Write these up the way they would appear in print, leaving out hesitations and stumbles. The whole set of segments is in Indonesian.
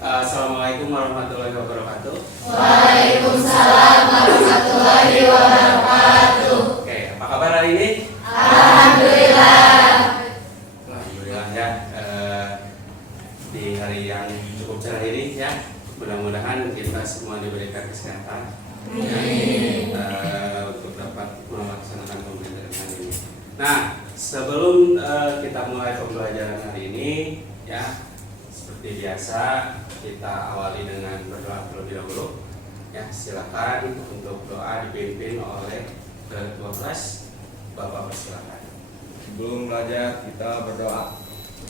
Assalamualaikum warahmatullahi wabarakatuh. Waalaikumsalam warahmatullahi wabarakatuh. Oke, apa kabar hari ini? Alhamdulillah. Alhamdulillah ya. Di hari yang cukup cerah ini ya, mudah-mudahan kita semua diberikan kesehatan untuk dapat melaksanakan pembelajaran hari ini. Nah, sebelum kita mulai pembelajaran hari ini ya, seperti biasa kita awali dengan berdoa terlebih dahulu. Ya, silakan untuk doa dipimpin oleh ketua kelas. Bapak persilakan. Sebelum belajar kita berdoa.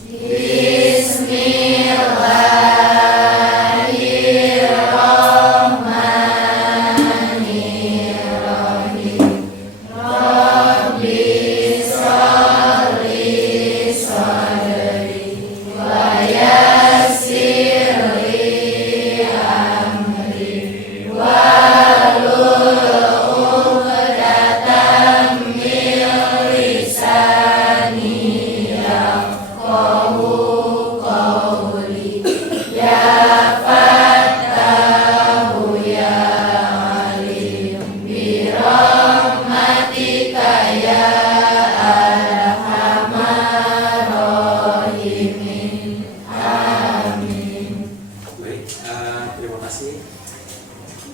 Bismillahirrahmanirrahim. Rabbi sholli sadri wa yassir li amri wahlul uqdatam min lisani yafqahu qawli. Ya Fattahu ya Alim bi rahmatika ya arhamar rahimin. Amin. Baik, terima kasih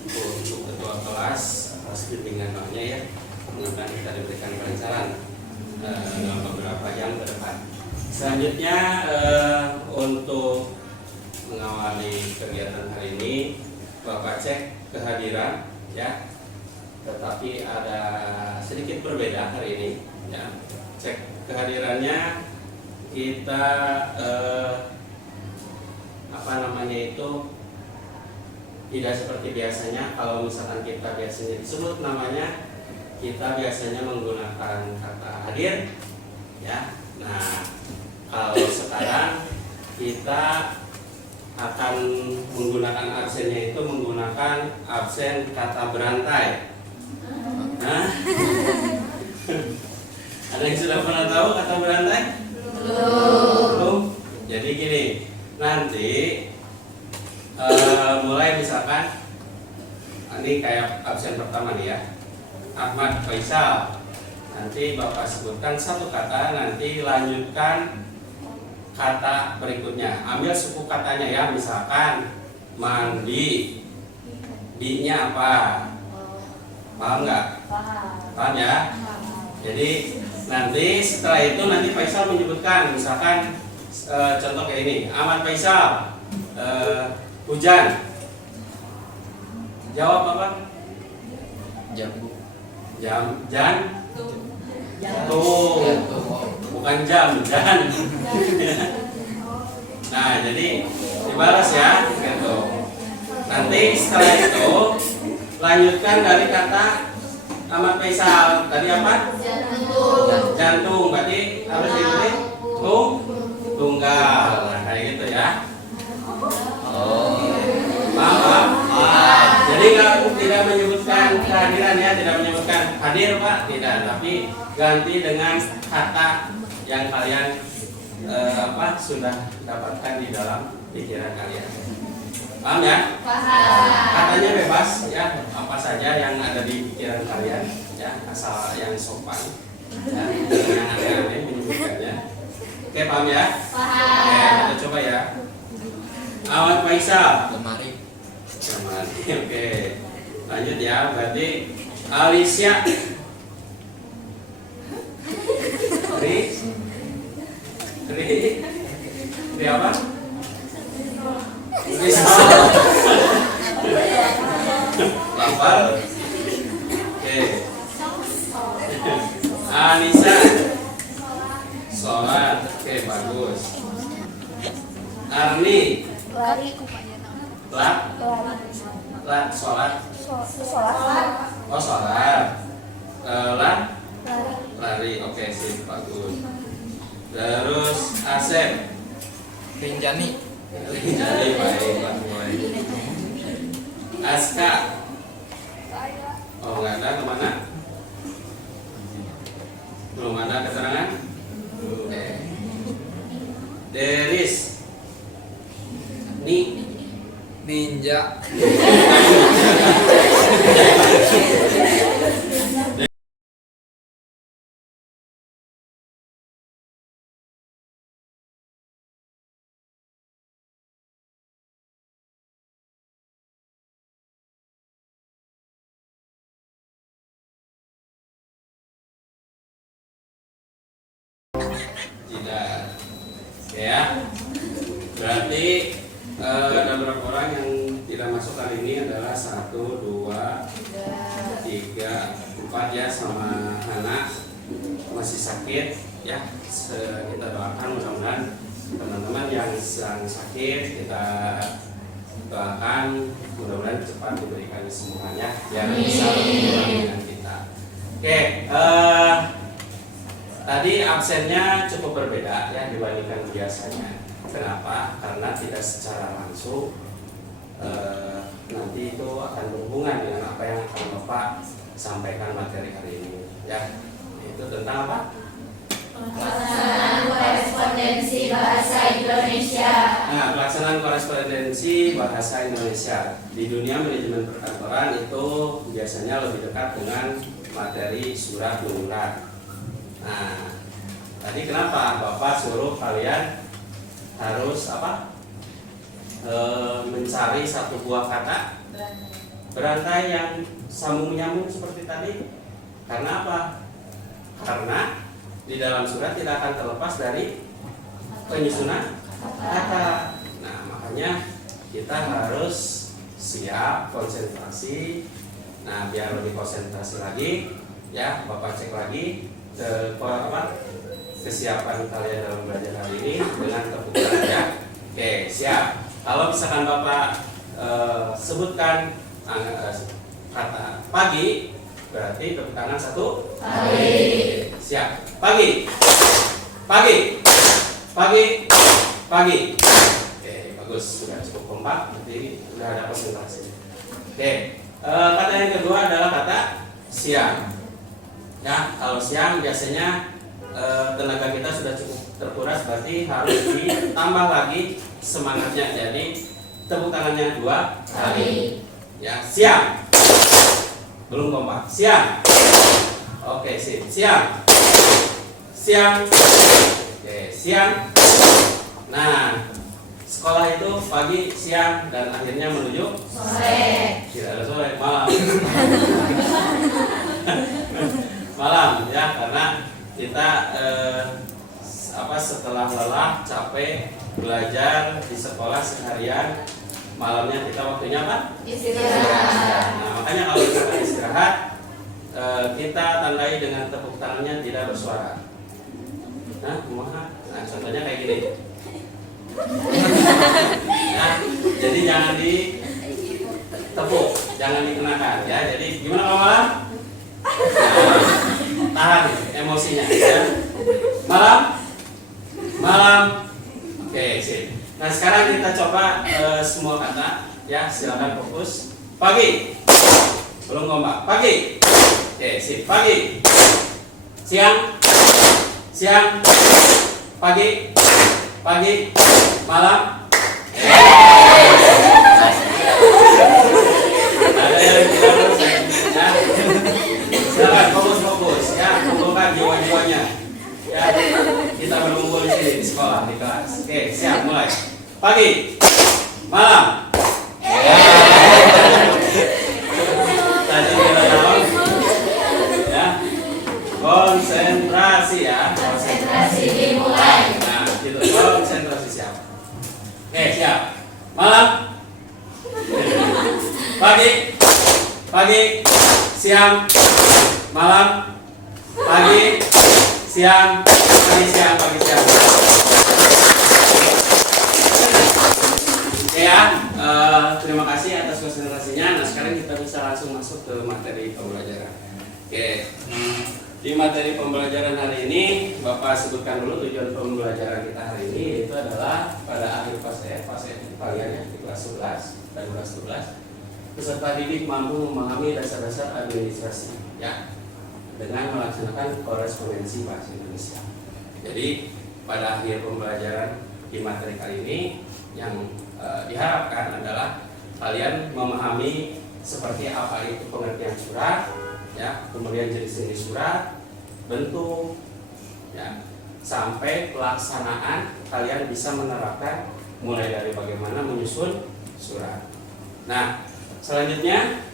untuk ketua kelas atas bimbingan doanya ya. Mudah-mudahan kita diberikan kelancaran dalam beberapa jam ke depan. Selanjutnya untuk mengawali kegiatan hari ini, Bapak cek kehadiran ya. Tetapi ada sedikit berbeda hari ini ya. Cek kehadirannya kita tidak seperti biasanya. Kalau misalkan kita biasanya disebut namanya, kita biasanya menggunakan kata hadir ya. Nah, kalau sekarang kita akan menggunakan absennya itu menggunakan absen kata berantai. Nah, ada yang sudah pernah tahu kata berantai? Belum. Jadi gini, nanti mulai misalkan ini kayak absen pertama nih ya, Ahmad Faisal. Nanti Bapak sebutkan satu kata, nanti lanjutkan kata berikutnya. Ambil suku katanya ya, misalkan mandi, di-nya apa? Paham nggak? Paham ya? Jadi nanti setelah itu nanti Faisal menyebutkan, misalkan contoh kayak ini, Ahmad Faisal hujan. Jawab apa? Jantung. Bukan jam, jan. Nah, jadi dibalas ya, gitu. Nanti setelah itu lanjutkan dari kata Ahmad Faisal. Tadi apa? Jantung. Berarti harus diikuti tunggal. Nah, kayak gitu ya. Paham? Jadi tidak menyebutkan kehadiran ya, tidak menyebutkan hadir Pak, tidak, tapi ganti dengan kata yang kalian sudah dapatkan di dalam pikiran kalian. Paham ya? Paham. Katanya bebas ya, apa saja yang ada di pikiran kalian ya, asal yang sopan ya, yang aneh-aneh menyebutkannya. Oke, paham ya? Paham. Oke, kita coba ya. Ahmad Faisal. Lemari. Oke, lanjut ya. Berarti Alicia. Ri apa? Rizal. Lapar. Oke. Anissa. Sholat. Oke, bagus. Arni. Sholat. Oh, sholat. Lari. Oke, sip, bagus. Terus Asep. Rinjani. Jadi baik, Pak Boy. Aska. Oh, nggak ada, kemana? Belum ada keterangan? Oke. Deris. Ni. Tinja. Tidak. Ya. Berarti ada berapa orang yang tidak masuk kali ini adalah 1, 2, 3, 4 ya, sama anak masih sakit ya. Kita doakan mudah-mudahan teman-teman yang sedang sakit, kita doakan mudah-mudahan cepat diberikan semuanya yang bisa bergabung dengan kita. Oke, tadi absennya cukup berbeda ya dibandingkan biasanya. Kenapa? Karena tidak secara langsung nanti itu akan berhubungan dengan apa yang akan Bapak sampaikan materi hari ini ya. Itu tentang apa? Pelaksanaan korespondensi bahasa Indonesia. Nah, pelaksanaan korespondensi bahasa Indonesia di dunia manajemen perkantoran itu biasanya lebih dekat dengan materi surat menyurat. Nah, tadi kenapa Bapak suruh kalian harus apa? Mencari satu buah kata berantai yang sambung menyambung seperti tadi. Karena apa? Karena di dalam surat tidak akan terlepas dari penyusunan kata. Nah, makanya kita harus siap, konsentrasi. Nah, biar lebih konsentrasi lagi, ya, Bapak cek lagi kesiapan kalian dalam belajar hari ini dengan tepuk tangan ya. Oke, siap. Kalau misalkan Bapak sebutkan kata pagi, berarti tepuk tangan 1. Pagi. Siap. Pagi. Pagi. Pagi. Pagi. Oke, bagus. Sudah cukup kompak. Berarti sudah ada konsentrasi. Oke. Kata yang kedua adalah kata siang. Ya, kalau siang biasanya tenaga kita sudah cukup terkuras, berarti harus ditambah lagi semangatnya. Jadi tepuk tangannya 2 kali. Ya, siang. Belum kompak. Siang. Oke, sip. Siang. Siang. Oke, siang. Nah, sekolah itu pagi, siang, dan akhirnya menuju Sore. tidak ada sore, malam. Malam ya, karena kita setelah lelah, capek belajar di sekolah seharian, malamnya kita waktunya apa? Istirahat. Nah, makanya kalau kita istirahat, kita tandai dengan tepuk tangannya tidak bersuara. Nah, contohnya kayak gini. Nah, jadi jangan ditepuk, jangan dikenakan ya. Jadi gimana kalau malam? Nah, tahan emosinya ya. Malam, malam. Oke, sip. Nah, sekarang kita coba semua kata ya. Silakan fokus. Pagi. Belum kompak. Pagi. Oke, sip. Pagi. Siang. Siang. Pagi. Pagi. Malam. Ada yang tidak selesai ya. Silakan fokus ya, kumpulkan jiwa-jiwanya. Ya, kita berkumpul di sini di sekolah, di kelas. Oke, siap, mulai. Pagi. Malam. Tadi kita tahu ya. Konsentrasi ya. Konsentrasi dimulai. Nah, gitu. Konsentrasi siap. Oke, siap. Malam. Pagi. Pagi. Siang. Malam. Pagi. Siang. Pagi, siang, pagi, siang. Oke ya, terima kasih atas konsentrasinya. Nah, sekarang kita bisa langsung masuk ke materi pembelajaran. Oke, di materi pembelajaran hari ini Bapak sebutkan dulu tujuan pembelajaran kita hari ini, yaitu adalah pada akhir fase kalian ya, di kelas 11 dan kelas 12, peserta didik mampu memahami dasar-dasar administrasi ya, dengan melaksanakan korespondensi bahasa Indonesia. Jadi pada akhir pembelajaran di materi kali ini yang diharapkan adalah kalian memahami seperti apa itu pengertian surat, ya, kemudian jenis-jenis surat, bentuk, ya, sampai pelaksanaan kalian bisa menerapkan mulai dari bagaimana menyusun surat. Nah, selanjutnya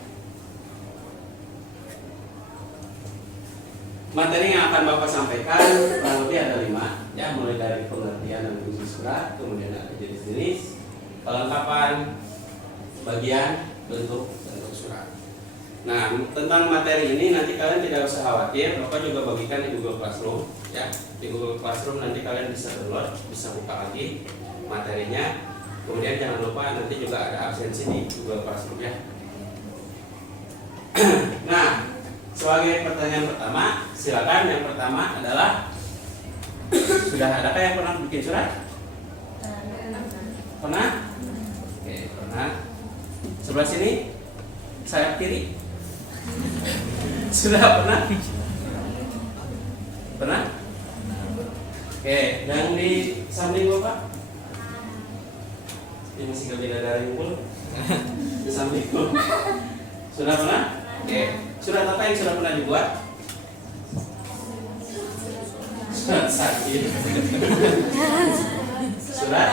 materi yang akan Bapak sampaikan kurang lebih ada 5, ya, mulai dari pengertian dan fungsi surat, kemudian ada jenis-jenis, kelengkapan, bagian, bentuk surat. Nah, tentang materi ini nanti kalian tidak usah khawatir, Bapak juga bagikan di Google Classroom, ya. Di Google Classroom nanti kalian bisa download, bisa buka lagi materinya. Kemudian jangan lupa nanti juga ada absensi di Google Classroom, ya. Nah, sebagai pertanyaan pertama, silakan. Yang pertama adalah, sudah adakah yang pernah bikin surat? Pernah? Oke, pernah. Sebelah sini, sayap kiri. Sudah pernah? Pernah? Oke, yang di samping Bapak? Ini masih gak beda dari unggul. Di samping sudah pernah? Oke, surat apa yang sudah pernah dibuat? Surat sakit. Surat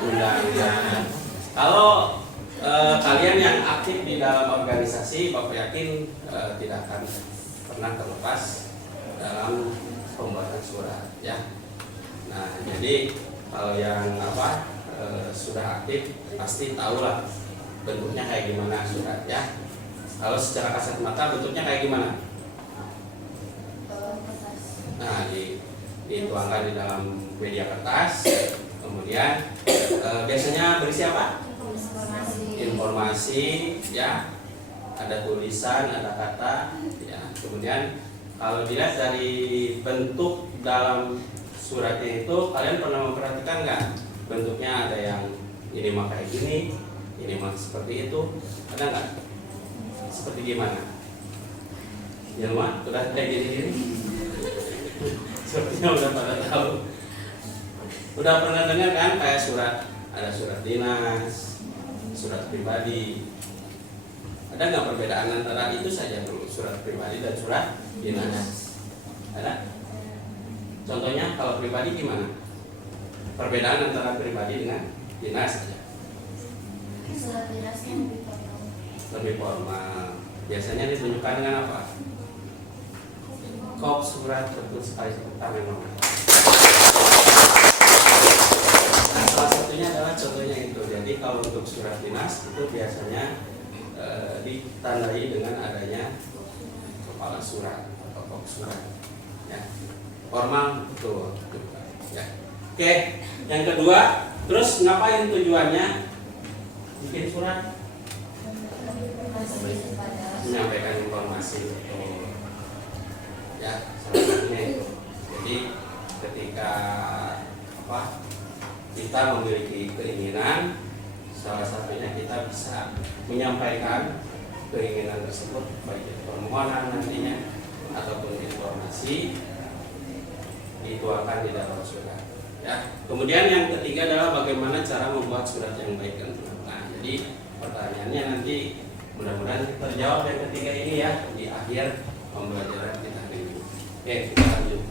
undangan. Kalau kalian yang aktif di dalam organisasi, Bapak yakin tidak akan pernah terlepas dalam pembuatan surat, ya. Nah, jadi kalau yang sudah aktif pasti tahulah bentuknya kayak gimana surat, ya. Kalau secara kasat mata bentuknya kayak gimana? Nah, dituangkan di dalam media kertas, kemudian biasanya berisi apa? Informasi, ya. Ada tulisan, ada kata, ya. Kemudian kalau dilihat dari bentuk dalam suratnya itu, kalian pernah memperhatikan nggak? Bentuknya ada yang ini mah kayak gini, ini mah seperti itu, ada nggak? Seperti gimana? Ya mah, udah kayak gini-gini. Sepertinya udah pada tahu. Udah pernah dengar kan kayak surat, ada surat dinas, surat pribadi. Ada nggak perbedaan antara itu saja dulu, surat pribadi dan surat dinas? Ada? Contohnya kalau pribadi gimana? Perbedaan antara pribadi dengan dinas saja. Surat dinasnya Lebih formal. Biasanya ditunjukkan dengan apa? Kop surat betul sekali tangan nomor. Nah, salah satunya adalah contohnya itu. Jadi kalau untuk surat dinas itu biasanya ditandai dengan adanya kepala surat atau kop surat, ya. Formal betul, ya. Oke, yang kedua, terus ngapain tujuannya bikin surat? Menyampaikan informasi, betul, ya, salah satunya itu. Jadi ketika kita memiliki keinginan, salah satunya kita bisa menyampaikan keinginan tersebut, baik itu permohonan nantinya ataupun informasi, dituangkan di dalam surat, ya. Kemudian yang ketiga adalah bagaimana cara membuat surat yang baik dan benar. Nah, jadi pertanyaannya nanti mudah-mudahan terjawab yang ketiga ini, ya, di akhir pembelajaran kita hari ini. Oke, kita lanjut.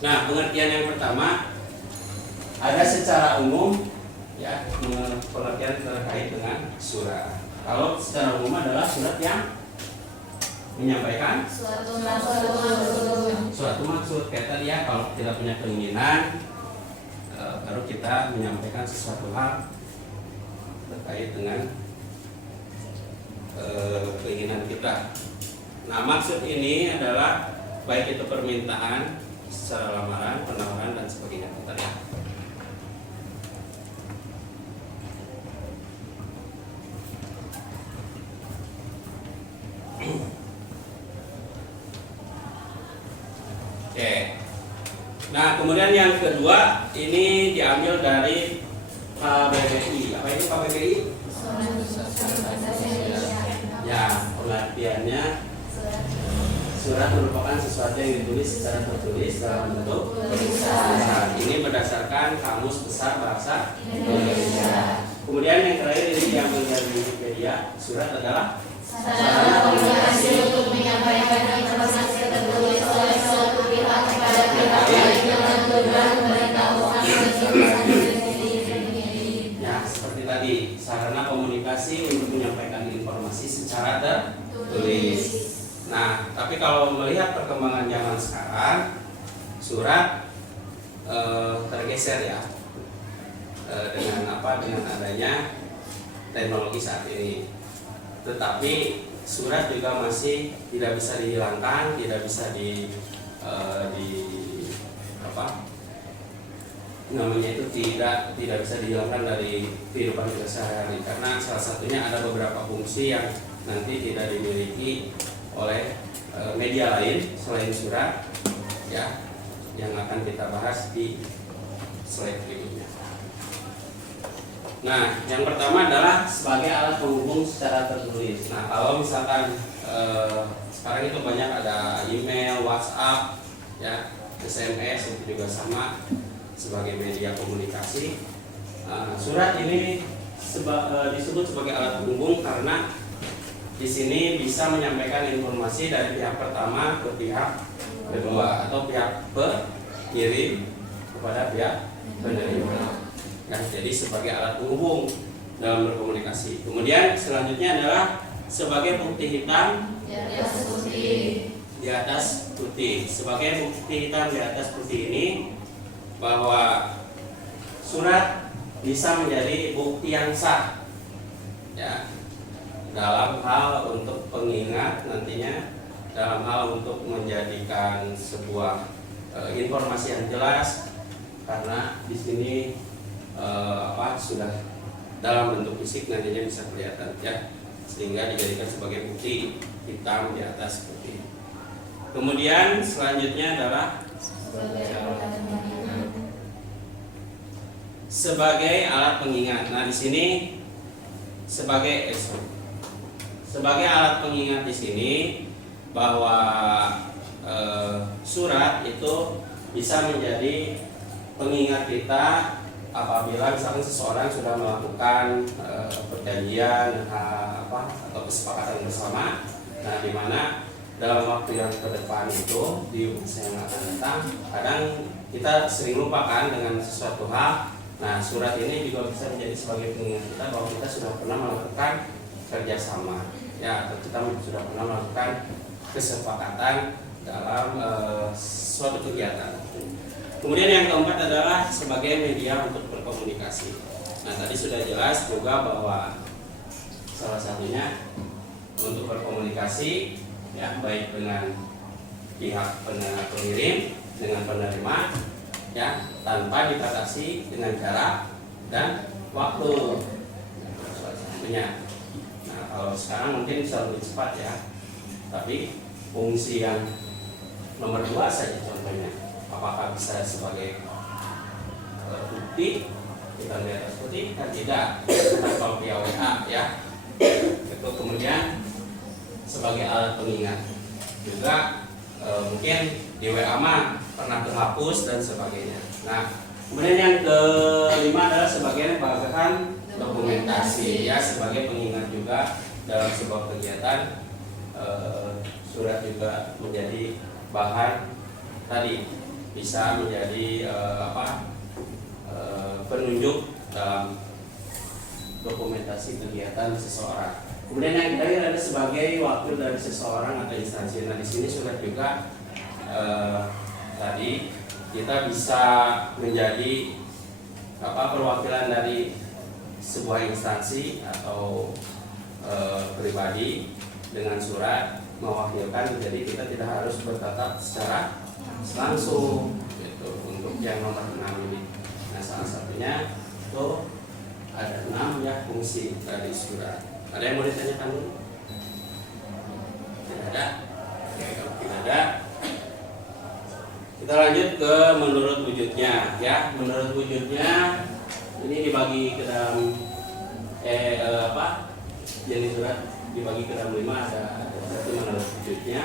Nah, pengertian yang pertama ada secara umum, ya, pengertian terkait dengan surat. Kalau secara umum adalah surat yang menyampaikan suatu maksud. Kayak tadi, ya, kalau kita punya keinginan, baru kita menyampaikan sesuatu hal terkait dengan keinginan kita. Nah, maksud ini adalah baik itu permintaan secara lamaran, penawaran dan sebagainya. Bentar, ya. Oke. Nah, kemudian yang kedua ini diambil dari KBBI. Apa itu KBBI? Ya, pengertiannya surat merupakan sesuatu yang ditulis secara tertulis dalam bentuk tulisan. Ini berdasarkan Kamus Besar Bahasa Indonesia. Kemudian yang terakhir ini diambil dari Wikipedia, surat adalah Sarana komunikasi untuk menyampaikan informasi tertulis oleh suatu pihak kepada pihak lain dengan tujuan memberitahukan ya seperti tadi, sarana komunikasi untuk menyampaikan informasi secara tertulis. Nah, tapi kalau melihat perkembangan zaman sekarang, surat tergeser ya dengan adanya teknologi saat ini. Tetapi surat juga masih tidak bisa dihilangkan, tidak bisa tidak bisa dihilangkan dari kehidupan kita sehari-hari, karena salah satunya ada beberapa fungsi yang nanti tidak dimiliki oleh media lain selain surat, ya, yang akan kita bahas di slide berikutnya. Nah, yang pertama adalah sebagai alat penghubung secara tertulis. Nah, kalau misalkan sekarang itu banyak ada email, WhatsApp, ya, SMS, itu juga sama sebagai media komunikasi. Surat ini disebut sebagai alat penghubung karena di sini bisa menyampaikan informasi dari pihak pertama ke pihak kedua atau pihak pengirim kepada pihak penerima. Nah, jadi sebagai alat penghubung dalam berkomunikasi. Kemudian selanjutnya adalah sebagai bukti hitam di atas putih. Sebagai bukti hitam di atas putih ini bahwa surat bisa menjadi bukti yang sah, ya, dalam hal untuk pengingat nantinya, dalam hal untuk menjadikan sebuah informasi yang jelas, karena di sini sudah dalam bentuk fisik nantinya bisa kelihatan, ya, sehingga dijadikan sebagai bukti hitam di atas putih. Kemudian selanjutnya adalah sebagai alat pengingat. Nah, di sini sebagai alat pengingat di sini bahwa surat itu bisa menjadi pengingat kita apabila misalkan seseorang sudah melakukan perjanjian atau kesepakatan bersama. Nah, di mana dalam waktu yang ke depan itu di masa yang akan datang, kadang kita sering lupakan dengan sesuatu hal. Nah, surat ini juga bisa menjadi sebagai pengingat kita bahwa kita sudah pernah melakukan kerjasama, ya, atau kita sudah pernah melakukan kesepakatan dalam suatu kegiatan. Kemudian yang keempat adalah sebagai media untuk berkomunikasi. Nah, tadi sudah jelas juga bahwa salah satunya untuk berkomunikasi, ya, baik dengan pihak pengirim dengan penerima, ya, tanpa dibatasi dengan jarak dan waktu. Salah satunya. Nah, kalau sekarang mungkin bisa lebih cepat, ya, tapi fungsi yang nomor 2 saja contohnya. Apakah bisa sebagai bukti kita di atas putih? Kan tidak. Kalau via WA, ya, itu kemudian sebagai alat pengingat juga mungkin di WA mah pernah terhapus dan sebagainya. Nah, kemudian yang kelima adalah sebagai bagian dokumentasi, ya, sebagai pengingat juga dalam sebuah kegiatan. Surat juga menjadi bahan tadi, bisa menjadi penunjuk dalam dokumentasi kegiatan seseorang. Kemudian yang terakhir ada sebagai wakil dari seseorang atau instansi. Nah, di sini surat juga tadi kita bisa menjadi perwakilan dari sebuah instansi atau pribadi dengan surat mewakilkan. Jadi kita tidak harus bertatap secara langsung, gitu, untuk yang nomor 6 ini. Nah, salah satunya itu ada 6, ya, fungsi dari surat. Ada yang mau ditanyakan dulu? Tidak ada? Oke, kalau tidak ada, kita lanjut ke menurut wujudnya, ya. Menurut wujudnya ini dibagi ke dalam jenis surat dibagi ke dalam 5. Ada satu menurut wujudnya,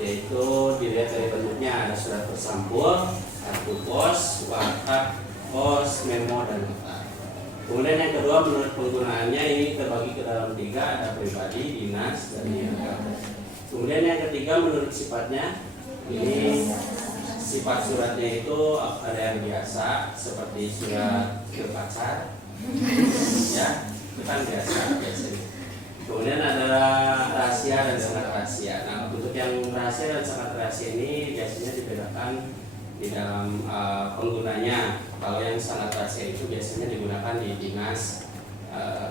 yaitu dilihat dari bentuknya. Ada surat bersampul, kartu pos, warta pos, memo, dan nota. Kemudian yang kedua, menurut penggunaannya ini terbagi ke dalam 3, ada pribadi, dinas, dan niaga. Kemudian yang ketiga, menurut sifatnya, ini sifat suratnya itu ada yang biasa seperti surat berpacar, ya itu kan biasa biasanya. Kemudian ada rahasia dan sangat rahasia. Nah, untuk yang rahasia dan sangat rahasia ini biasanya dibedakan di dalam penggunanya. Kalau yang sangat rahasia itu biasanya digunakan di dinas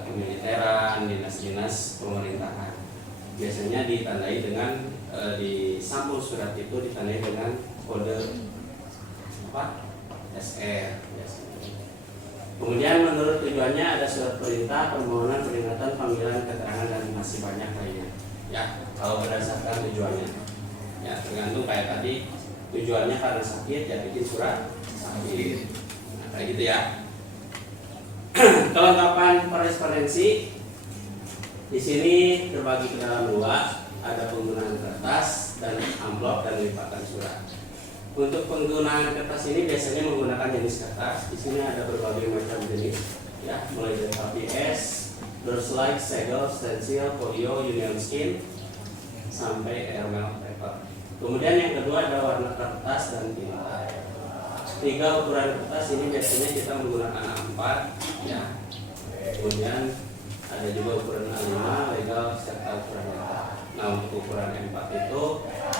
kemiliteran, dinas-dinas pemerintahan. Biasanya ditandai dengan di sampul surat itu ditandai dengan kode apa? SR biasanya. Kemudian menurut tujuannya ada surat perintah, permohonan, peringatan, panggilan, keterangan, dan masih banyak lainnya. Ya, kalau berdasarkan tujuannya. Ya, tergantung kayak tadi tujuannya karena sakit ya bikin surat sakit. Nah, kayak gitu ya. Kelengkapan korespondensi di sini terbagi ke dalam 2, ada penggunaan kertas dan amplop dan lipatan surat. Untuk penggunaan kertas ini biasanya menggunakan jenis kertas. Di sini ada berbagai macam jenis, ya, mulai dari HPS, Durslite, segel, stencil, folio, union skin, sampai airmail paper. Kemudian yang kedua ada warna kertas dan tinta. 3 ukuran kertas ini biasanya kita menggunakan A4, ya. Kemudian ada juga ukuran A5, legal, serta ukuran letter. Nah, untuk ukuran A4 itu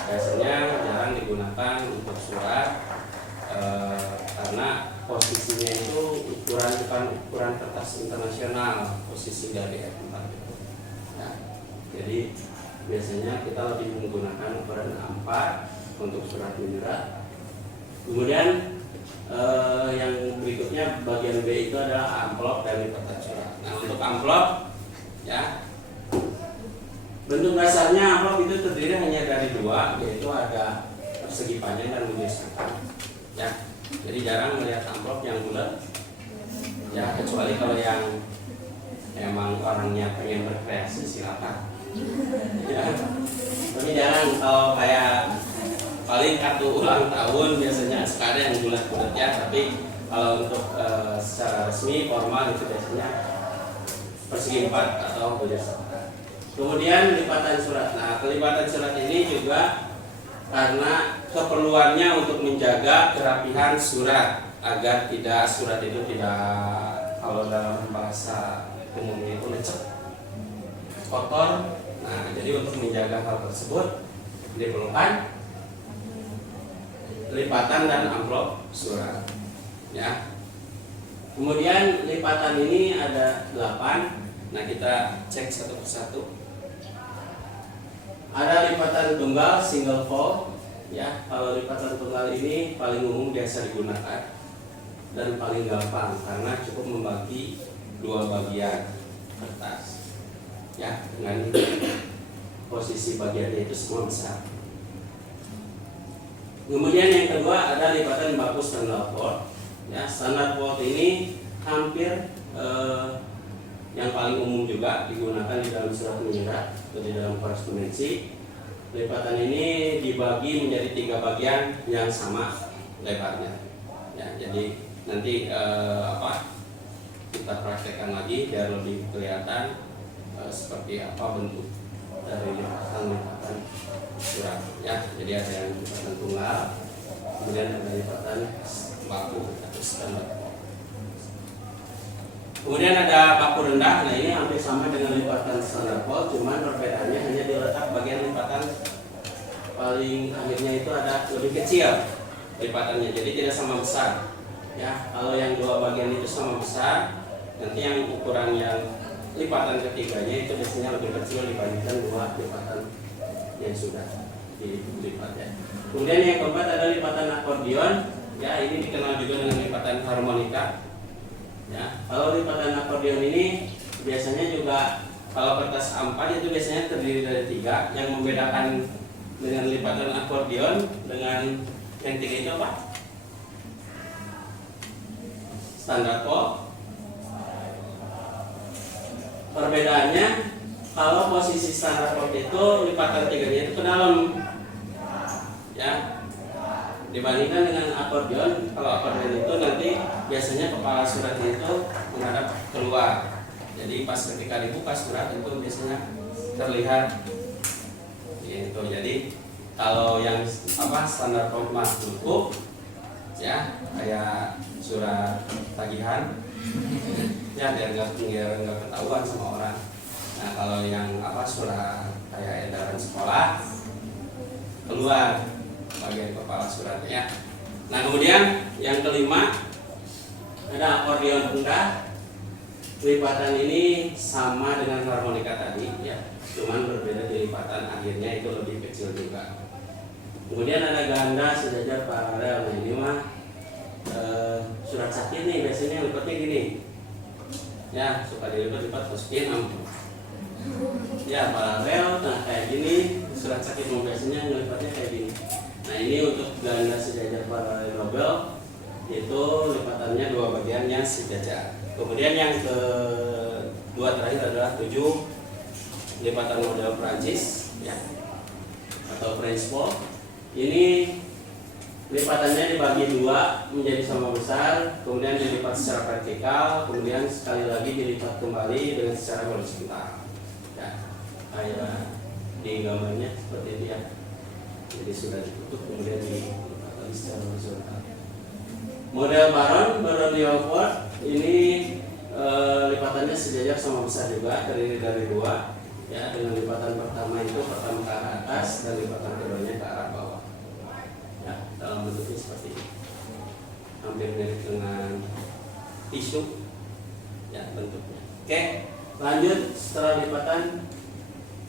biasanya jarang digunakan untuk surat karena posisinya itu bukan ukuran kertas internasional, posisi dari A4 itu. Nah, jadi biasanya kita lebih menggunakan ukuran A4 untuk surat menyurat. Kemudian yang berikutnya bagian B itu adalah amplop dan lipatan surat. Nah, untuk amplop, ya, bentuk dasarnya amplop itu terdiri hanya dari 2, yaitu ada persegi panjang dan bujur sangkar. Ya, jadi jarang melihat amplop yang bulat. Ya, kecuali kalau yang emang orangnya pengen berkreasi silakan. Ya, tapi jarang kalau kayak paling kartu ulang tahun biasanya sekali yang bulat-bulat ya. Tapi kalau untuk secara resmi formal itu biasanya persegi 4 atau bujur sangkar. Kemudian lipatan surat. Nah, kelipatan surat ini juga karena keperluannya untuk menjaga kerapihan surat agar surat itu tidak, kalau dalam bahasa umumnya itu lecek, kotor. Nah, jadi untuk menjaga hal tersebut diperlukan lipatan dan amplop surat. Ya. Kemudian lipatan ini ada 8. Nah, kita cek satu persatu. Ada lipatan tunggal, single fold, ya. Kalau lipatan tunggal ini paling umum biasa digunakan dan paling gampang karena cukup membagi 2 bagian kertas, ya, dengan posisi bagiannya itu semua besar. Kemudian yang kedua ada lipatan baku standar fold, ya. Standar fold ini hampir yang paling umum juga digunakan di dalam surat menyurat atau di dalam korespondensi. Lipatan ini dibagi menjadi 3 bagian yang sama lebarnya. Ya, jadi nanti kita praktekkan lagi biar lebih kelihatan seperti apa bentuk dari lipatan surat. Ya, jadi ada yang lipatan tunggal, kemudian ada lipatan baku atau standar. Kemudian ada baku rendah. Nah, ini hampir sama dengan lipatan standar fold, cuman perbedaannya hanya diletak bagian lipatan paling akhirnya itu ada lebih kecil lipatannya, jadi tidak sama besar. Ya, kalau yang 2 bagian itu sama besar, nanti yang ukuran yang lipatan ketiganya itu biasanya lebih kecil dibandingkan 2 lipatan yang sudah dilipat ya. Kemudian yang keempat ada lipatan akordion. Ya, ini dikenal juga dengan lipatan harmonika. Ya, kalau lipatan akordion ini biasanya juga kalau kertas A4 itu biasanya terdiri dari 3. Yang membedakan dengan lipatan akordion dengan yang 3 itu apa? Standar fold. Perbedaannya kalau posisi standar fold itu lipatan 3-nya itu ke dalam, ya. Dibandingkan dengan akordeon, kalau akordeon itu nanti biasanya kepala suratnya itu menghadap keluar. Jadi pas ketika dibuka surat itu biasanya terlihat gitu. Jadi kalau yang standar format buku ya kayak surat tagihan ya biar nggak ketahuan sama orang. Nah kalau yang surat kayak edaran sekolah keluar bagian kepala suratnya. Nah kemudian yang kelima ada akordeon rendah. Lipatan ini sama dengan harmonika tadi ya, cuman berbeda di lipatan akhirnya itu lebih kecil juga. Kemudian ada ganda sejajar paralel. Nah ini mah surat sakit nih biasanya lipatnya gini ya, suka dilipat-lipat masukin ya paralel. Nah kayak gini surat sakit mau biasanya ngelipatnya kayak gini. Nah ini untuk ganda sejajar paralel double itu lipatannya dua bagiannya sejajar. Kemudian yang kedua terakhir adalah 7 lipatan model Prancis ya atau French fold. Ini lipatannya dibagi dua menjadi sama besar, kemudian dilipat secara vertikal, kemudian sekali lagi dilipat kembali dengan secara horizontal. Ya, kayak di gambarnya seperti ini ya. Jadi sudah ditutup kemudian dilipat lagi secara horizontal. Model Baron Leopold ini lipatannya sejajar sama besar juga, terdiri dari dua ya, dengan lipatan pertama itu pertama ke arah atas dan lipatan keduanya ke arah bawah ya, dalam bentuknya seperti ini, hampir mirip dengan tisu ya bentuknya. Oke, lanjut setelah lipatan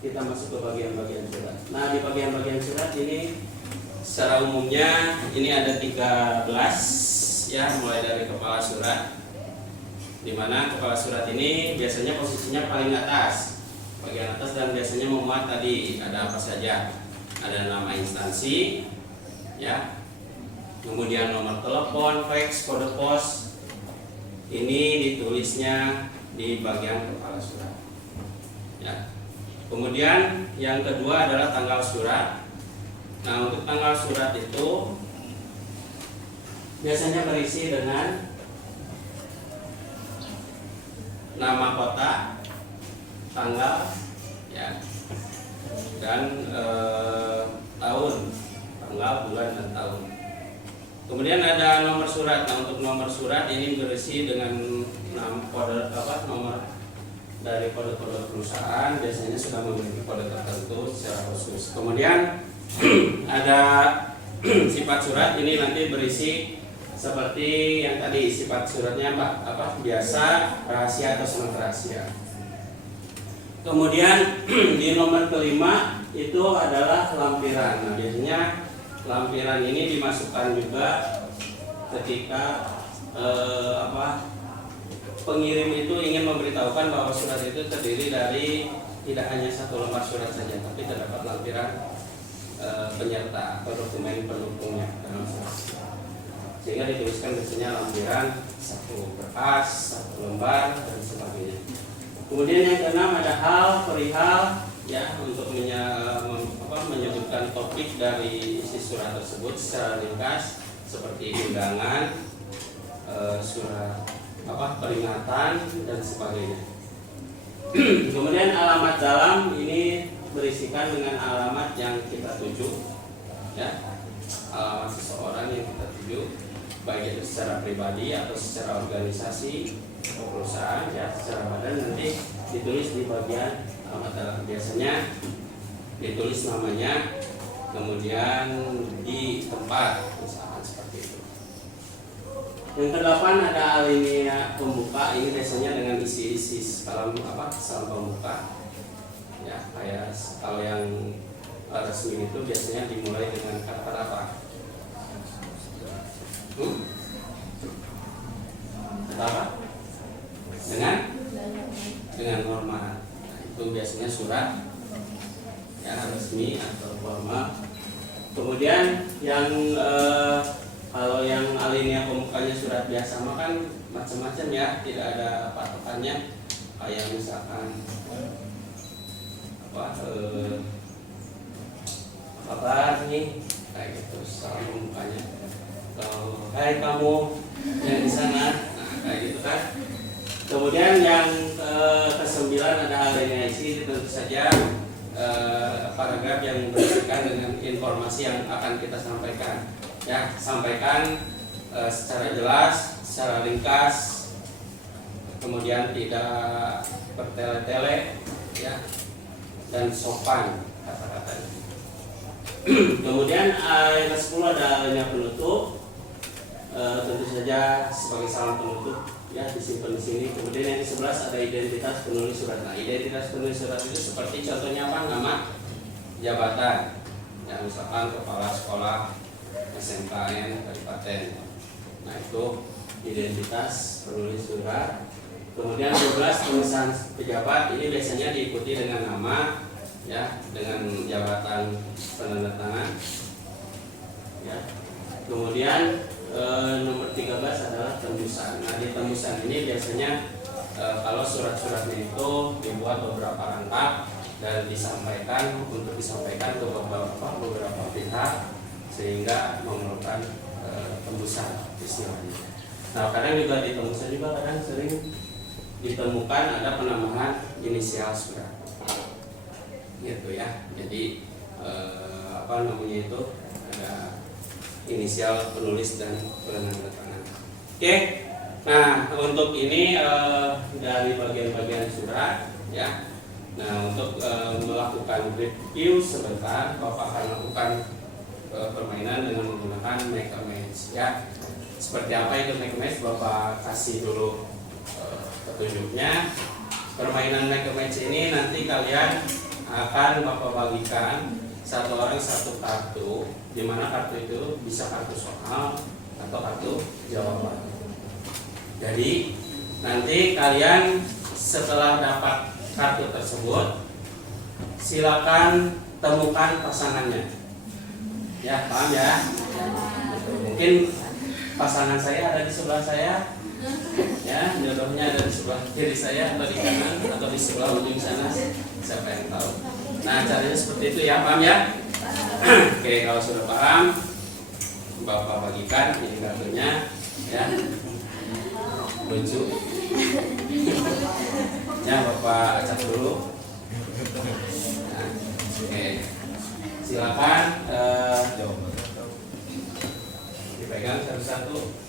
kita masuk ke bagian-bagian surat. Nah di bagian-bagian surat ini secara umumnya ini ada 13 ya, mulai dari kepala surat, di mana kepala surat ini biasanya posisinya paling atas, bagian atas, dan biasanya memuat tadi ada apa saja, ada nama instansi, ya, kemudian nomor telepon, fax, kode pos, ini ditulisnya di bagian kepala surat, ya. Kemudian yang kedua adalah tanggal surat. Nah untuk tanggal surat itu biasanya berisi dengan nama kota, tanggal, ya, dan tahun, tanggal, bulan, dan tahun. Kemudian ada nomor surat. Nah untuk nomor surat ini berisi dengan nomor dari kode-kode perusahaan, biasanya sudah memiliki kode tertentu secara khusus. Kemudian ada sifat surat, ini nanti berisi seperti yang tadi, sifat suratnya biasa, rahasia atau sangat rahasia. Kemudian di nomor kelima itu adalah lampiran. Nah biasanya lampiran ini dimasukkan juga ketika pengirim itu ingin memberitahukan bahwa surat itu terdiri dari tidak hanya satu lembar surat saja, tapi terdapat lampiran penyerta atau dokumen pendukungnya dalam surat. Sehingga dituliskan biasanya lampiran, satu kertas, satu lembar, dan sebagainya. Kemudian yang keenam ada hal, perihal, ya, untuk menyebutkan topik dari isi surat tersebut secara ringkas, seperti undangan, surat peringatan, dan sebagainya. Kemudian alamat dalam ini berisikan dengan alamat yang kita tuju, ya, alamat seseorang yang kita tuju, baik itu secara pribadi atau secara organisasi atau perusahaan, ya, secara badan, nanti ditulis di bagian alamat dalam. Biasanya ditulis namanya, kemudian di tempat, misalkan seperti itu. Yang kedelapan ada alinea pembuka. Ini biasanya dengan isi-isi salam pembuka, ya, kayak kalau yang resmi itu biasanya dimulai dengan kata apa? Kata apa? Dengan hormat. Nah, itu biasanya surat ya resmi atau formal. Kemudian yang kalau yang alinea pembukanya surat biasa mah kan macam-macam ya, tidak ada patokannya. Kayak misalkan kabar nih, kayak gitu. salam pembukanya. Hai kamu yang di sana, nah kayak gitu kan. Kemudian yang ke-9 ada alineasi, tentu saja paragraf yang berkaitan dengan informasi yang akan kita sampaikan. Ya, sampaikan secara jelas, secara ringkas, kemudian tidak bertele-tele, ya, dan sopan kata-katanya. Kemudian yang ke-10 ada alinea penutup. Tentu saja sebagai salam penutup, ya, disimpan di sini. Kemudian yang ke-11 ada identitas penulis surat. Nah, identitas penulis surat itu seperti contohnya apa? Nama, jabatan, ya, misalkan kepala sekolah SMKN Kabupaten. Nah, itu identitas penulis surat. Kemudian 12 pemesan pejabat, ini biasanya diikuti dengan nama, ya, dengan jabatan penandatangan, ya. Kemudian nomor 13 adalah tembusan. Nah, di tembusan ini biasanya kalau surat-suratnya itu dibuat beberapa rangkap dan disampaikan ke beberapa pihak sehingga memerlukan tembusan istilahnya. Nah, kadang juga di tembusan juga kadang sering ditemukan ada penambahan inisial surat, gitu ya. Jadi apa namanya itu, ada inisial penulis dan penandatangan. Oke, nah untuk ini dari bagian-bagian surat, ya. Nah, untuk melakukan review sebentar, Bapak akan melakukan permainan dengan menggunakan make a match, ya. Seperti apa itu make a match, Bapak kasih dulu petunjuknya. Permainan make a match ini nanti kalian akan Bapak bagikan satu orang satu kartu, di mana kartu itu bisa kartu soal atau kartu jawaban. Jadi nanti kalian setelah dapat kartu tersebut, silakan temukan pasangannya. Ya, paham ya? Mungkin pasangan saya ada di sebelah saya, ya, jodohnya ada di sebelah kiri saya atau di kanan atau di sebelah ujung sana, siapa yang tahu. Nah, caranya seperti itu ya, paham ya? Oke, kalau sudah paham, Bapak bagikan ini kartunya, ya. Lucu. Ya, Bapak acak dulu. Nah, oke. Silakan dipegang satu-satu.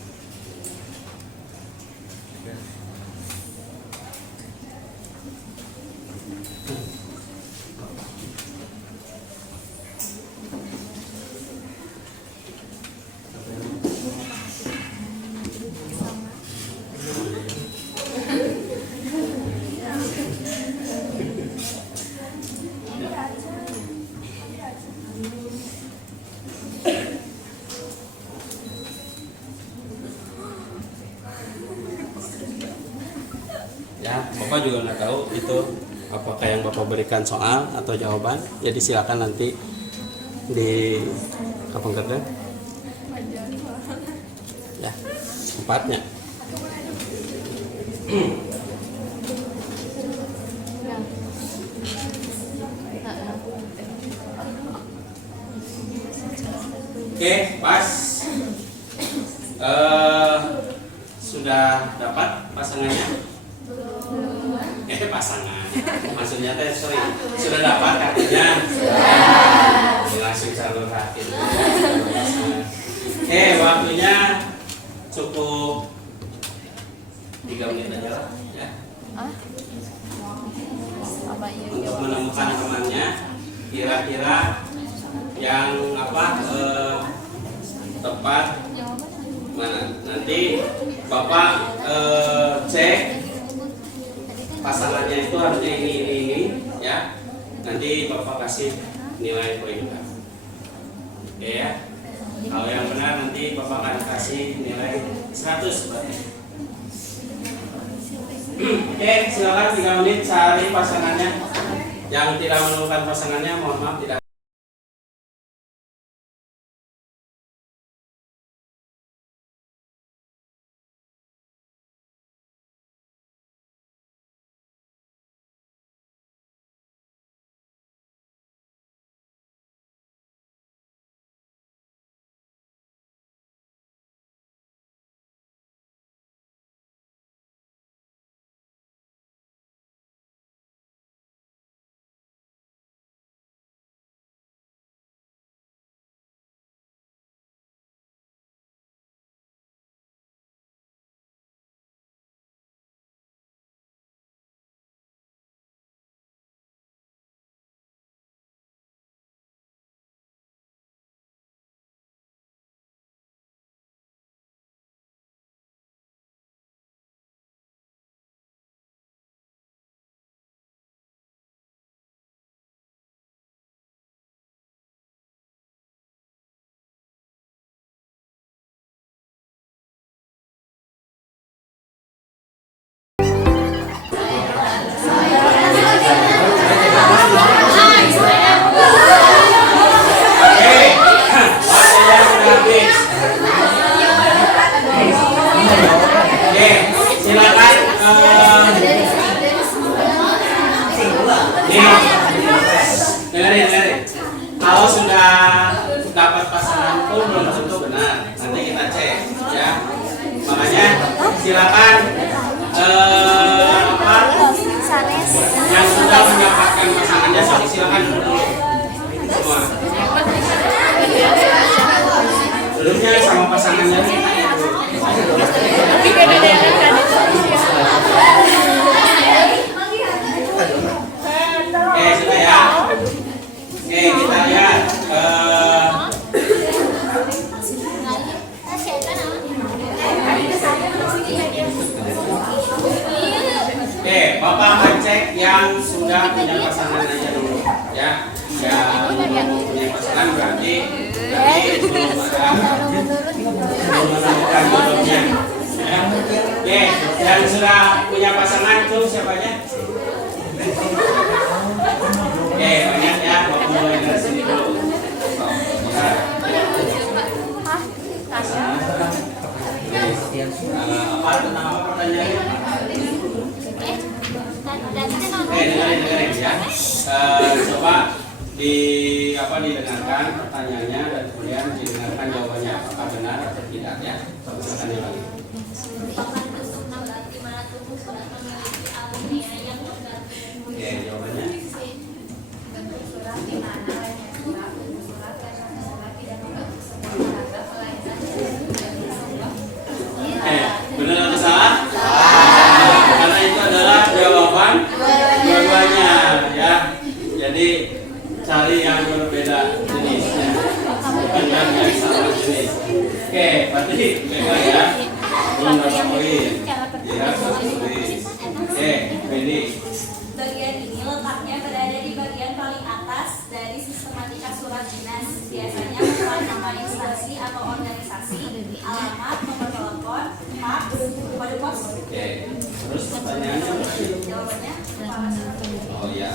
Ya, Bapak juga nggak tahu itu apakah yang Bapak berikan soal atau jawaban. Jadi silakan nanti di kapan kerja? Ya, tempatnya. Oke, pas. Sudah dapat pasangannya? Pasangan. Maksudnya teh sorry. Sudah dapat kartunya? Langsung calon hati. Waktunya cukup 3 menit aja lah, ya. Untuk menemukan temannya, kira-kira yang tepat mana. Nanti Bapak cek pasangannya itu harusnya ini, ya. Nanti Bapak kasih nilai poin. Oke ya. Kalau yang benar nanti Bapak akan kasih nilai 100 berarti. Oke, silakan 3 menit cari pasangannya. Yang tidak menemukan pasangannya, mohon maaf tidak silakan dulu semua. Sebelumnya sama pasangannya. Sudah ya. Kita lihat. Bapak ngecek yang sudah punya pasangan aja dulu, ya. Yang punya pasangan berarti belum menemukan jodohnya. Ya. Yang sudah punya pasangan itu siapanya? Banyak ya. Mau mulai dari sini dulu. Apa tentang apa pertanyaannya? Dengerin ya. Coba didengarkan pertanyaannya dan kemudian didengarkan jawabannya apakah benar atau tidak ya. Silakan yang lagi. Jawabannya. Benar atau salah? Karena itu adalah jawaban dua-duanya ya. Jadi cari yang berbeda jenisnya, bukan yang sama jenis. Berarti bebas ya. Belum dapat poin. Ya, satu poin. Bedi. Bagian ini letaknya berada di bagian paling atas dari sistematika surat dinas. Biasanya merupakan nama instansi atau organisasi, alamat, nomor telepon, fax, kode pos. Terus pertanyaannya berarti? Jawabannya kepala surat. Oh ya,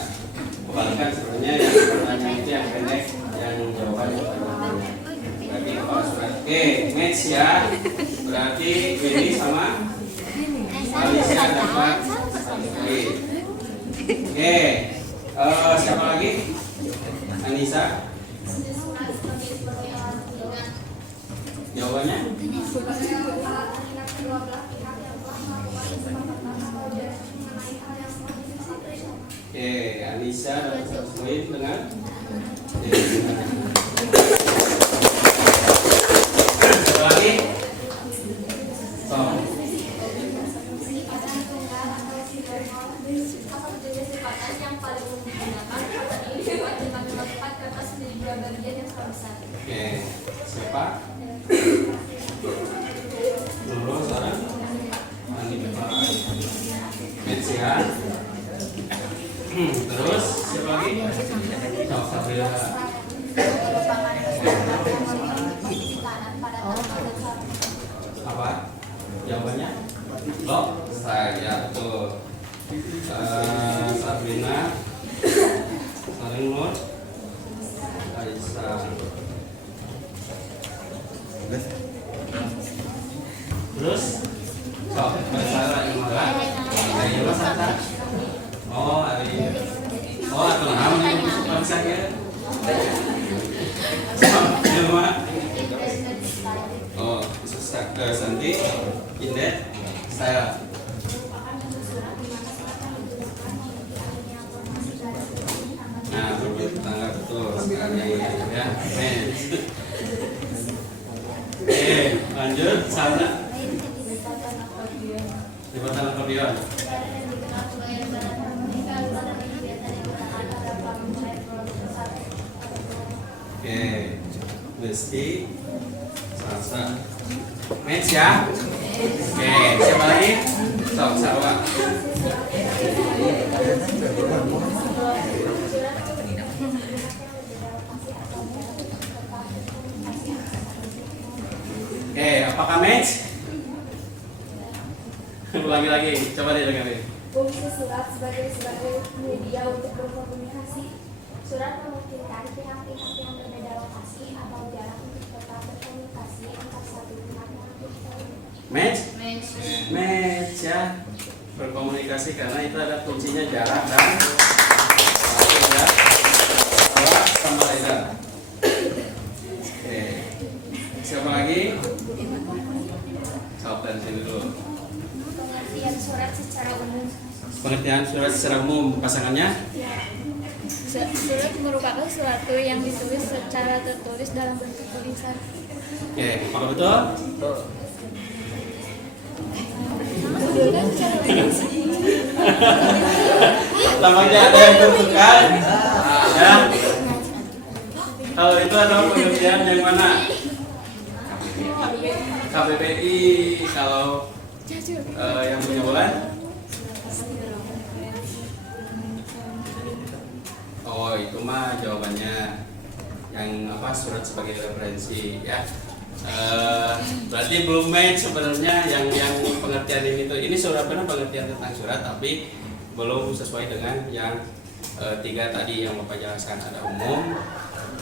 kebalikan sebenarnya yang pertanyaan itu yang pendek, yang jawabannya panjang. Berarti kepala surat. Match ya. Berarti Bedi sama Alicia dapat satu poin. Siapa lagi? Anissa. Jawabannya? Anissa dapat satu poin dengan siapa lagi? Siapa? Nurul, Sarah, Andi Bepar, Metsia. Terus siapa lagi? Sabrina. Apa? Jawabannya? Loh, saya betul. Sabrina, Saring Nur, Aisyah. Terus, bersalah yang mana? Dari mana saja? Oh, atau nama yang bukan saya? Nama? Oh, Santi, Indet, saya. Nah, bertetangga betul sekali ya. Lanjut, sana. Jabatan akordeon. Besti, Salsa. Match ya. Siapa lagi? Sok Sarwa. Apakah match? Lagi-lagi, coba didengarin. Fungsi surat sebagai media untuk berkomunikasi. Surat memungkinkan pihak-pihak yang berbeda lokasi atau jarak untuk tetap berkomunikasi antar satu pihak dan pihak lain. Match? Match ya. Berkomunikasi karena itu ada kuncinya jarak dan waktu ya. Salah sama Reza. Siapa lagi? Jawab dari sini dulu. Pengertian surat secara umum. Pengertian surat secara umum pasangannya? Surat merupakan sesuatu yang ditulis secara tertulis dalam bentuk tulisan. Oke, apakah betul? Betul. Tampaknya ada yang tertukar. Ya. Kalau itu adalah pengertian yang mana? KBBI. Kalau yang punya bulan? Oh, itu mah jawabannya yang apa, surat sebagai referensi ya. Berarti belum match sebenarnya yang pengertian ini surat benar pengertian tentang surat, tapi belum sesuai dengan yang tiga tadi yang Bapak jelaskan, ada umum,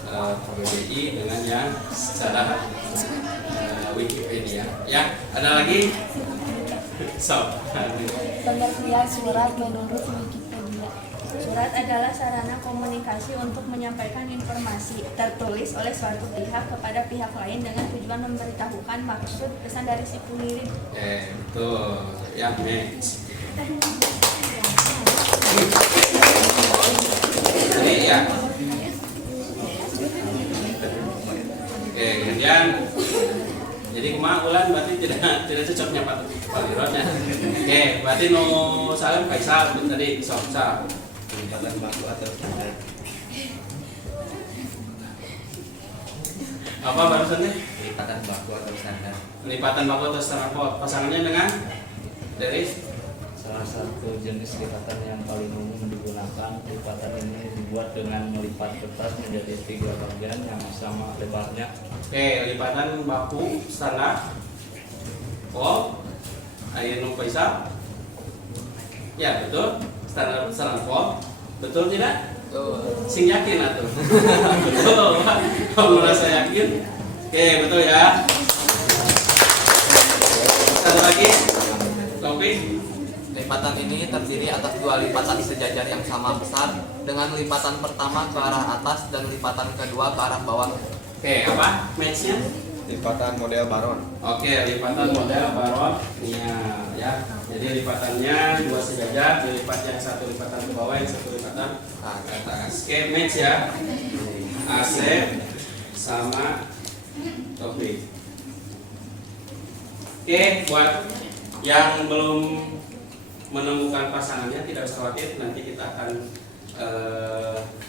KBBI dengan yang secara Wikipedia. Ya, ada lagi? So, Pengertian surat menurut Wikipedia. Surat adalah sarana komunikasi untuk menyampaikan informasi tertulis oleh suatu pihak kepada pihak lain dengan tujuan memberitahukan maksud pesan dari si pengirim. betul. Ya, match. Ini ya. Kemudian jadi kemaulan berarti tidak cocoknya Pak Lirotnya. Berarti no salam Faisal tadi sal. Lipatan baku atau standar. Apa barusannya? Lipatan baku atau standar. Lipatan baku atau standar pasangannya dengan dari Salah satu jenis lipatan yang paling umum digunakan, lipatan ini dibuat dengan melipat kertas menjadi 3 bagian yang sama lebarnya. lipatan baku standar. Ayo Faisal. Ya betul. Standar pol. Betul tidak? Betul. Sing yakin atuh. Betul. Kamu merasa yakin? Betul ya. Satu lagi. Topik. Lipatan ini terdiri atas 2 lipatan sejajar yang sama besar, dengan lipatan pertama ke arah atas dan lipatan kedua ke arah bawah. Apa matchnya? Lipatan model baron. Lipatan model baron. Ya. Jadi lipatannya 2 sejajar, dilipat yang satu lipatan ke bawah, yang satu lipatan ke atas. Match ya. Asep sama Topik. Buat yang belum menemukan pasangannya tidak usah khawatir, nanti kita akan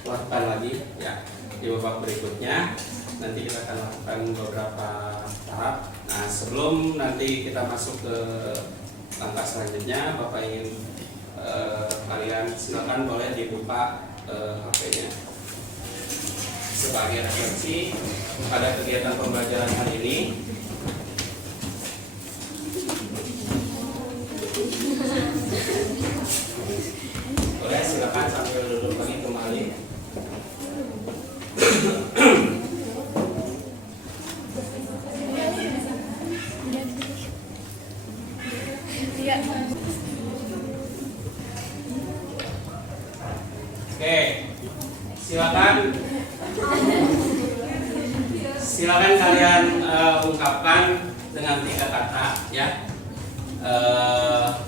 lakukan lagi ya di babak berikutnya. Nanti kita akan lakukan beberapa tahap. Nah, sebelum nanti kita masuk ke langkah selanjutnya, Bapak ingin kalian silakan boleh dibuka HP-nya sebagai referensi pada kegiatan pembelajaran hari ini. Boleh silakan sambil duduk lagi kembali. Silakan kalian ungkapkan dengan 3 kata ya.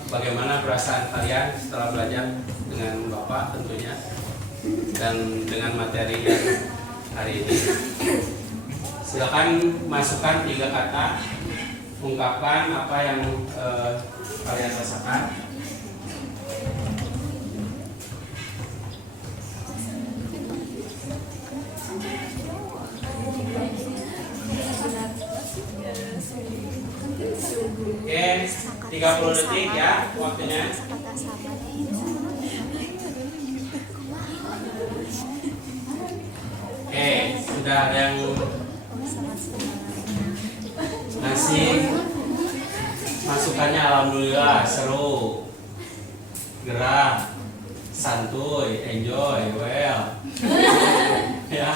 Bagaimana perasaan kalian setelah belajar dengan Bapak tentunya dan dengan materi yang hari ini. Silakan masukkan 3 kata, ungkapkan apa yang kalian rasakan. Oke, 30 detik ya waktunya. Oke, sudah ada yang ngasih masukannya. Alhamdulillah, seru, gerak, santuy, enjoy, well. Ya.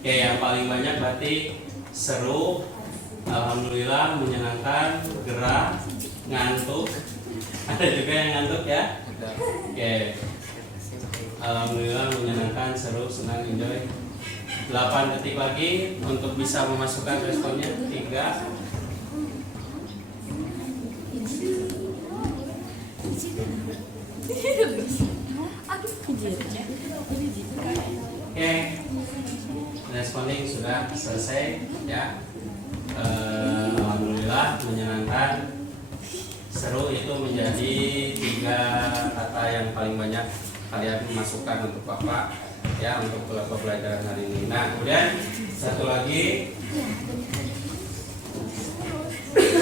Oke, yang paling banyak berarti seru, alhamdulillah, menyenangkan, gerak, ngantuk. Ada juga yang ngantuk ya? Oke. Alhamdulillah, menyenangkan, seru, senang, enjoy. 8 detik lagi untuk bisa memasukkan responnya. 3. Oke, responding sudah selesai ya. Alhamdulillah menyenangkan, seru. Itu menjadi 3 kata yang paling banyak kalian masukkan untuk Bapak ya, untuk pelajaran hari ini. Nah, kemudian satu lagi,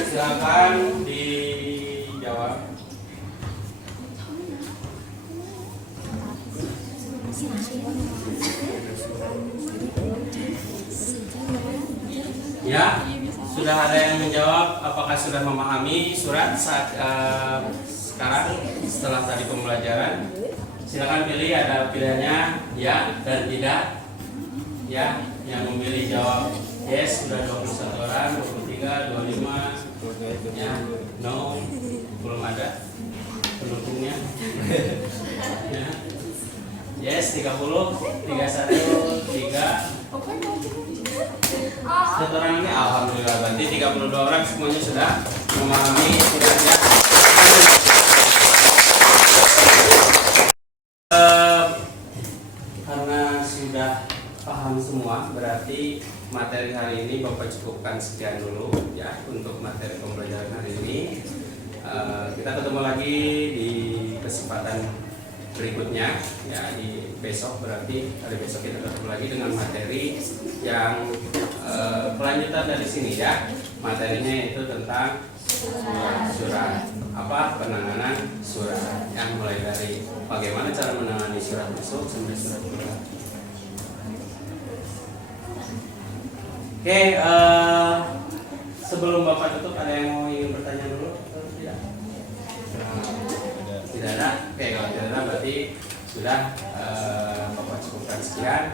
silakan dijawab. Ya, sudah ada yang menjawab. Apakah sudah memahami surat saat sekarang setelah tadi pembelajaran? Silakan pilih, ada pilihannya ya dan tidak. Ya, yang memilih jawab yes sudah 21 orang, 23, 25. Ya, no, belum ada pendukungnya. Ya. Yes, 30, 31, 3. Satu orang ini alhamdulillah, berarti 32 orang semuanya sudah memahami suratnya. Karena sudah paham semua, berarti materi hari ini Bapak cukupkan sekian dulu ya untuk materi pembelajaran hari ini. Kita ketemu lagi di kesempatan berikutnya ya, di besok, berarti hari besok kita ketemu lagi dengan materi yang kelanjutan dari sini ya. Materinya itu tentang surat, apa penanganan surat, yang mulai dari bagaimana cara menangani surat masuk sampai surat keluar. Oke, sebelum Bapak tutup, ada yang mau ingin bertanya dulu atau tidak? Tidak ada. Oke, kalau tidak ada berarti sudah Bapak cukupkan sekian.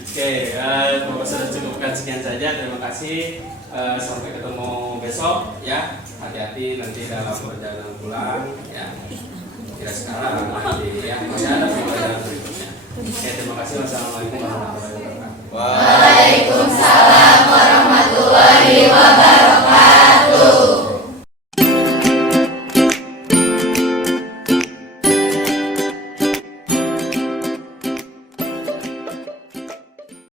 Oke, Bapak sudah cukupkan sekian saja. Terima kasih. Sampai ketemu besok ya. Hati-hati nanti dalam perjalanan pulang ya. Kira sekarang nanti ya, masih ada pembelajaran berikutnya. Oke, terima kasih. Wassalamualaikum warahmatullahi wabarakatuh.